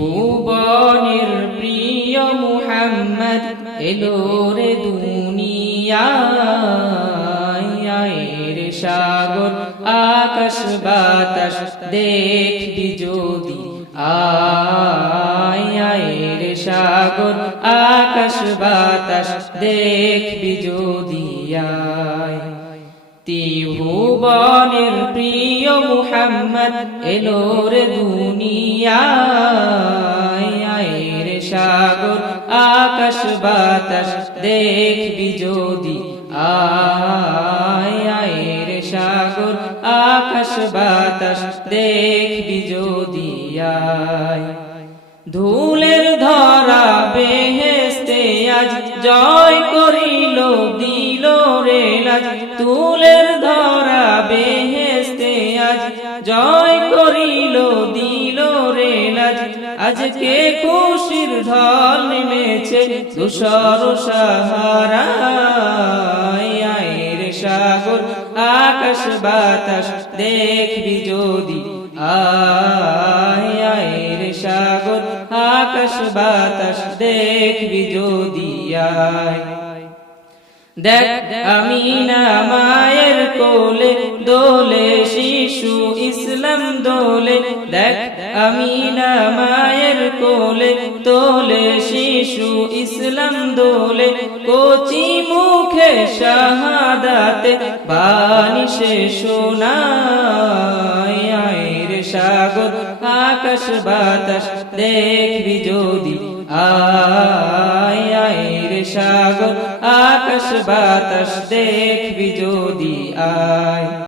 ত্রিভুবনের প্রিয় মুহাম্মদ এলো রে দুনিয়ায় রে সাগর আকাশ বাতাস দেখবি যদি আয় রে সাগর আকাশ বাতাস দেখবি যদি আয় ত্রিভুবনের প্রিয় মুহাম্মদ এলো রে দুনিয়ায় রে সাগর আকাশ বাতাস দেখবি যদি আয় রে সাগর আকাশ বাতাস দেখবি যদি আয় ধুলের ধরা বেহেশতে আজ জয় করিল দিল রে লাজ ধুলের ধরা বেহেশতে আজ জয় করিল দিল রে লাজ আজকে খুশির ঢল নেমেছে ধূসর সাহারায় রে সাগর আকাশ বাতাস দেখবি যদি আয় রে সাগর আকাশ বাতাস দেখবি যদি আয় দেখ আমিনা মায়ের কোলে দোলে শিশু ইসলাম দোলে দেখ আমিনা মায়ের কোলে দোলে শিশু ইসলাম দোলে কচি মুখে শাহাদাতে বাণী সে শোনায় রে সাগর আকাশ বাতাস দেখবি যদি আয় রে সাগর আকাশ বাতাস দেখবি যদি আয়।